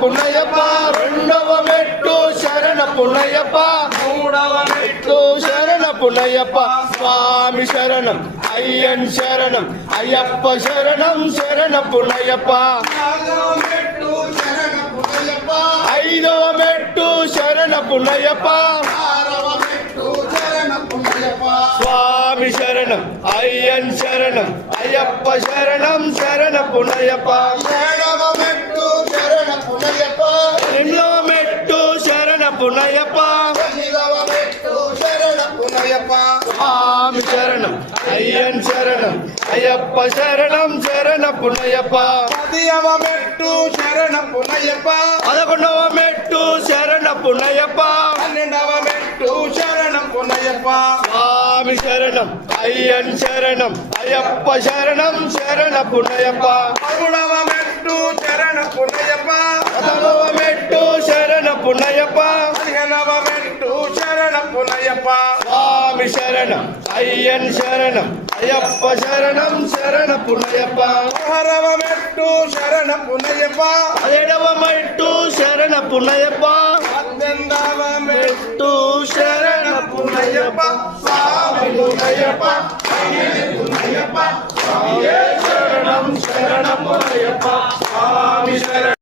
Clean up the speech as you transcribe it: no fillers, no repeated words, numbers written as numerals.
పున్నయ్యప్ప రెండవ మెట్టు శరణ పున్నయ్యప్ప మూడవ మెట్టు శరణ పున్నయ్యప్ప స్వామి శరణం అయ్యన్ శరణం అయ్యప్ప శరణం శరణ పున్నయ్యప్ప ఐదవ మెట్టు శరణ పున్నయ్యప్ప స్వామి శరణం అయ్యన్ శరణం అయ్యప్ప శరణం శరణ పున్నయ్యప్ప ఏడవ మెట్టు శరణ పున్నయ్యప్ప ఎనిమిదవ మెట్టు శరణ పున్నయ్యప్ప తొమ్మిదవ మెట్టు శరణ పున్నయ్యప్ప స్వామి శరణం అయ్యన్ శరణం అయ్యప్ప శరణం శరణ పున్నయ్యప్ప పదియవ మెట్టు శరణ పున్నయ్యప్ప పదకొండవ మెట్టు శరణ పున్నయ్యప్ప పన్నెండవ మెట్టు శరణ పున్నయ్యప్ప స్వామి శరణం అయ్యన్ శరణం అయ్యప్ప శరణం శరణ పున్నయ్యప్ప పదమూడవ మెట్టు శరణ పున్నయ్యప్ప పదమూడవ మెట్టు శరణ పున్నయ్యప్ప పదిహేనవ మెట్టు శరణ పున్నయ్యప్ప స్వామి శరణం అయ్యన్ శరణం అయ్యప్ప శరణం శరణ పున్నయ్యప్ప పదహారవ మెట్టు శరణ పున్నయ్యప్ప పదిహేడవ మెట్టు శరణ పున్నయ్యప్ప పద్దెనిమిదవ మెట్టు శరణ పున్నయ్యప్ప స్వామి పున్నయ్యప్ప పున్నయ్యప్ప స్వామి శరణం శరణ పున్నయ్యప్ప స్వామి శరణం